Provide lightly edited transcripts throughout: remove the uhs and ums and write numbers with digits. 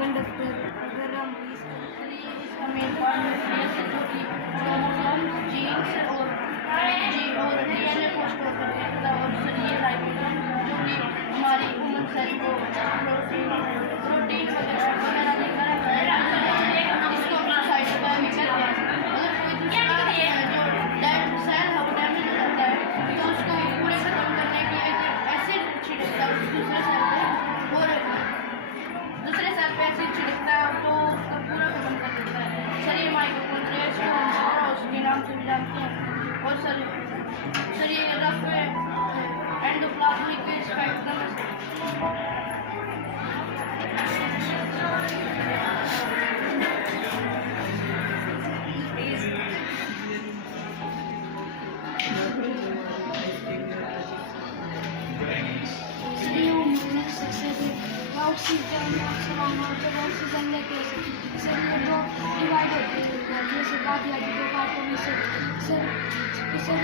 कंडक्टर अगर हम इसका मेन और डीएनए को स्टोर करते हैं और सर ये राइबोसोम जो कि हमारी ह्यूमन सेल को प्रोटीन वगैरह देकर इसको अपना साइटोप्लाज्म में करते हैं। अगर कोई दूसरा जो डेड सेल है वो डैमेज हो जाता है तो उसको पूरे खत्म करने के लिए एसिड छिड़कता है दूसरे सेल पे और दूसरे सेल पे एसिड छिड़कता है तो उसको पूरा खत्म कर देता है। सर ये माइटोकॉन्ड्रिया इसको उसके नाम से भी जानते हैं। और सर ये रफ एंडोप्लाज्मिक स्पेक्ट्रम ऑक्सीजन लेके सर ये जो डिवाइड होते हैं जैसे बात लगी तो बातों में सर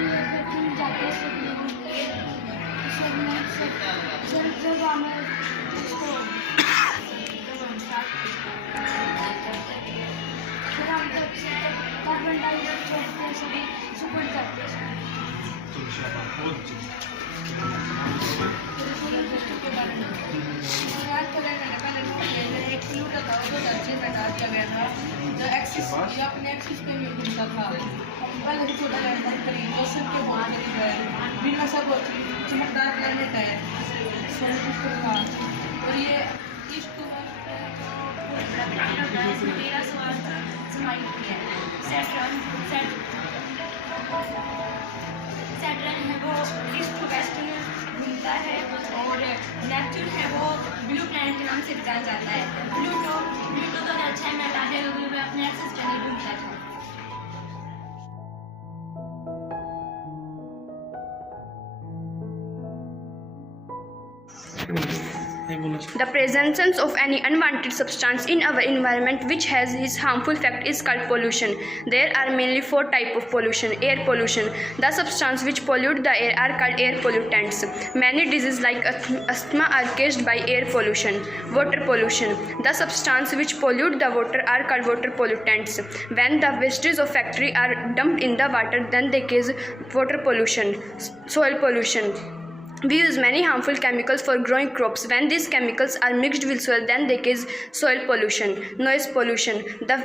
ये फिर जाते हैं सर जब हमें इसको फिर हम जब कार्बन डाइऑक्साइड छोड़ते हैं सभी सुपड़ जाते हैं। अपने एक्सिस पे भी घूमता था पहले भी छोटा रहता था करीब दर्शन के बहुत करीब है बिना सब चमकदार प्लेनेट है था और ये सैटर्न है वो ईस्ट टू वेस्ट में घूमता है और नेपच्यून है वो ब्लू प्लैनेट के नाम से जाना जाता है। प्लूटो तो 6 मिनट आगे अपने एक्सिस पे नहीं घूमता था। The presence of any unwanted substance in our environment which has its harmful effect is called pollution. There are mainly 4 types of pollution. Air pollution. The substances which pollute the air are called air pollutants. Many diseases like asthma are caused by air pollution. Water pollution. The substances which pollute the water are called water pollutants. When the wastes of factory are dumped in the water, then they cause water pollution. Soil pollution. We use many harmful chemicals for growing crops. When these chemicals are mixed with soil, then they cause soil pollution. Noise pollution. The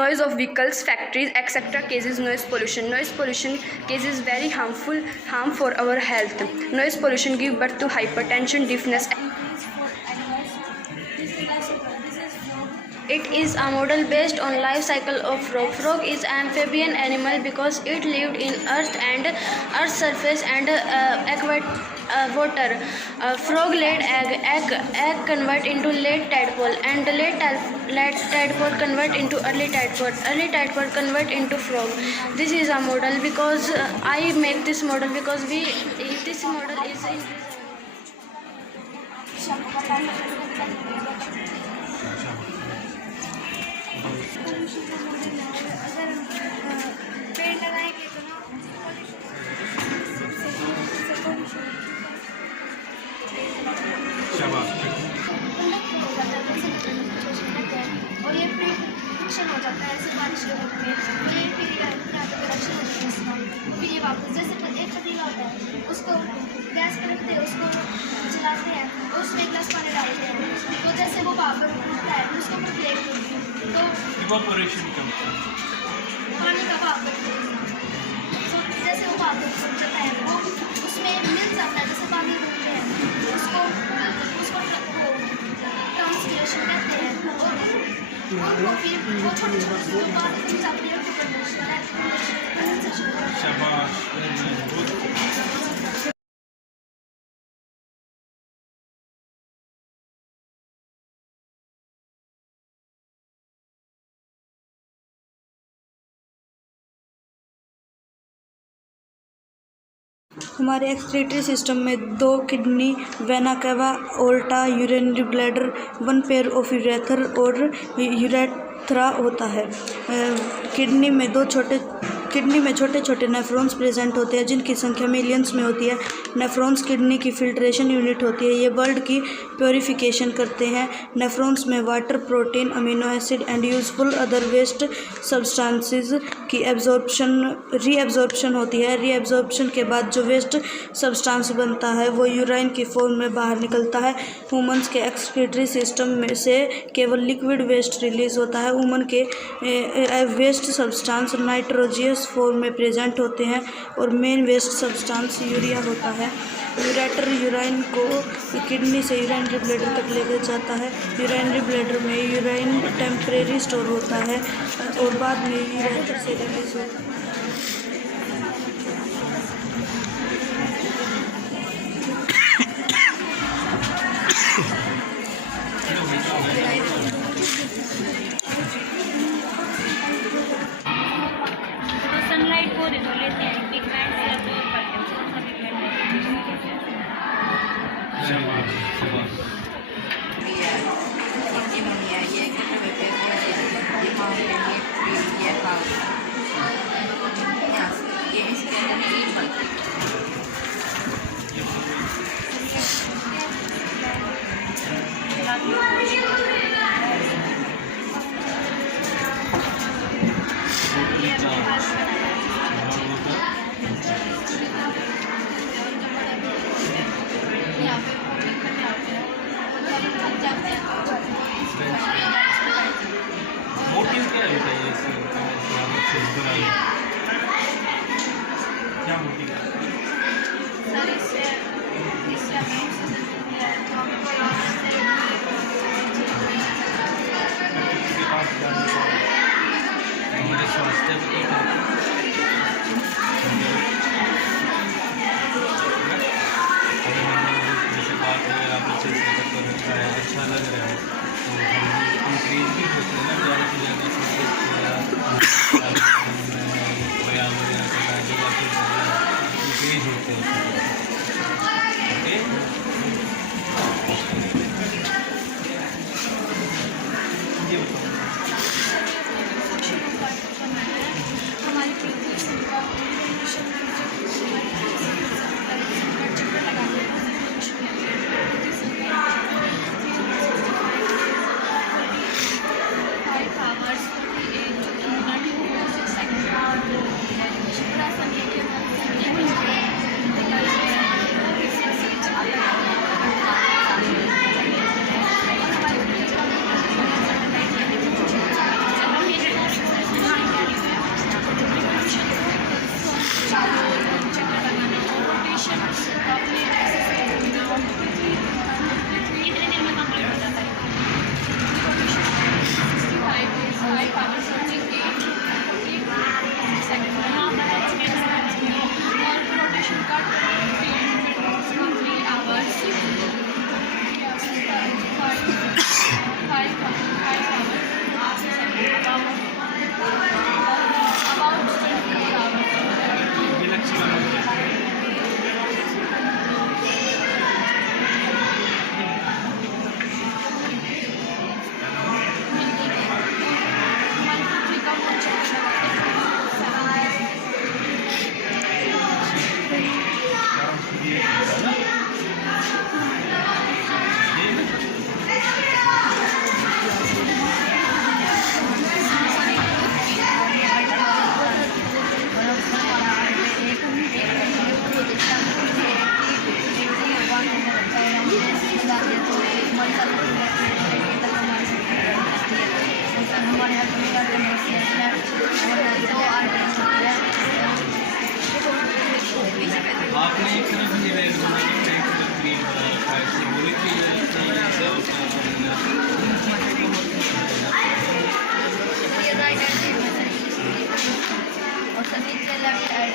noise of vehicles, factories, etc. causes noise pollution. Noise pollution causes very harm for our health. Noise pollution gives birth to hypertension, deafness. It is a model based on life cycle of frog. Frog is an amphibian animal because it lived in earth and earth's surface and water. Frog laid egg convert into late tadpole, and late tadpole convert into early tadpole convert into frog. This is a model because I make this model because this model is in पेड़ लगाएंगे तो और ये प्रिडिक्शन हो जाता है ऐसे बारिश के वक्त में ये प्रोडक्शन हो जाता है फिर ये वापस जैसे एक पतीला होता है उसको गैस पर रखते हैं उसको चलाते हैं और उसमें 1 गिलास पानी डालते हैं तो जैसे वो वापस उठता है उसको ऊपर प्लेट होती है तो इवापोरेशन पानी का भाप जैसे वो भाप जाता है वो उसमें मिल जाता है जैसे पानी डूबते हैं उसको ट्रांसपिरेशन कहते हैं और वो फिर वो छोटी छोटी जो बात बन जाती है शाबाश। हमारे एक्सक्रीटरी सिस्टम में 2 kidney, vena cava, aorta, urinary bladder, 1 pair of ureter और यूरेथ्रा होता है। किडनी में 2 छोटे किडनी में छोटे छोटे नेफ्रॉन्स प्रेजेंट होते हैं जिनकी संख्या मिलियंस में होती है। नेफ्रॉन्स किडनी की फिल्ट्रेशन यूनिट होती है। ये ब्लड की प्योरीफिकेशन करते हैं। नेफ्रॉन्स में water, protein, amino acid and useful other waste substances की रीएब्जॉर्प्शन होती है। रीएब्जॉर्प्शन के बाद जो वेस्ट सब्सटेंस बनता है वो यूराइन की फॉर्म में बाहर निकलता है। ह्यूमन्स के एक्सक्रीटरी सिस्टम में से केवल लिक्विड वेस्ट रिलीज होता है। ह्यूमन के वेस्ट सब्सटेंस नाइट्रोजियस फॉर्म में प्रेजेंट होते हैं और मेन वेस्ट सब्सटेंस यूरिया होता है। यूरेटर यूराइन को किडनी से यूरिनरी ब्लैडर तक लेकर जाता है। यूरिनरी ब्लैडर में यूराइन टेम्परेरी स्टोर होता है और बाद में यूरेटर से रिलीज होता है। सनलाइट को लेते हैं पिगमेंट से दूर करते हैं। कौन सा पिगमेंट मोटिव क्या है बताइए क्या मोटिव है? सर इससे हमारे स्वास्थ्य की जैसे बात है आप अच्छे से अच्छा लग रहा है तो हम इंक्रीज भी होते हैं ना ज़्यादा से ज़्यादा व्यायाम वगैरह करना इंक्रीज होते हैं। ओके ये बताओ आपने एक तरफ ये रेड बनाई एक तरफ ग्रीन बना रखा है इससे बोले कि ये राइट हैंड और सभी से left hand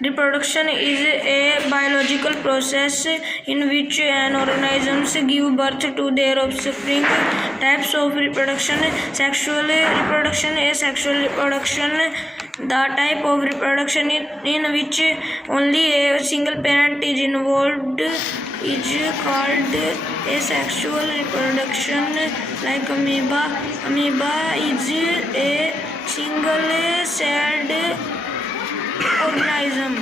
Reproduction is a biological process in which an organisms give birth to their offspring. Types of reproduction: sexual reproduction, asexual reproduction. The type of reproduction in which only a single parent is involved is called asexual reproduction, like amoeba. Amoeba is a single-celled organism.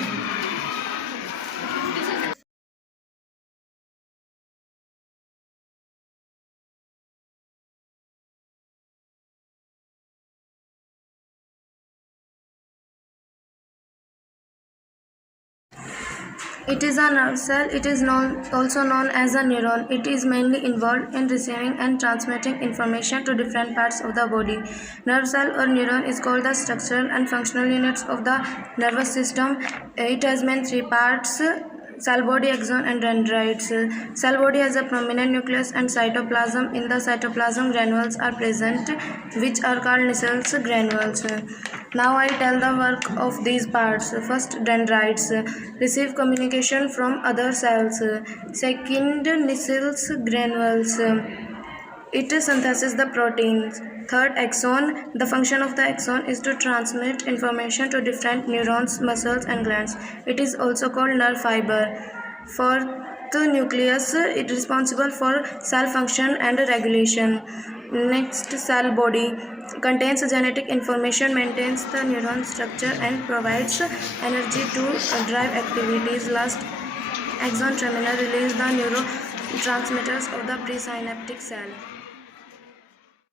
It is a nerve cell. It is also known as a neuron. It is mainly involved in receiving and transmitting information to different parts of the body. Nerve cell or neuron is called the structural and functional units of the nervous system. It has main three parts: cell body, axon, and dendrites. Cell body has a prominent nucleus and cytoplasm. In the cytoplasm, granules are present, which are called Nissls granules. Now I tell the work of these parts. First, dendrites receive communication from other cells. Second, Nissls granules. It synthesizes the proteins. Third, axon. The function of the axon is to transmit information to different neurons, muscles, and glands. It is also called nerve fiber. Fourth, nucleus. It is responsible for cell function and regulation. Next, cell body contains genetic information, maintains the neuron structure, and provides energy to drive activities. Last, axon terminal release the neurotransmitters of the presynaptic cell.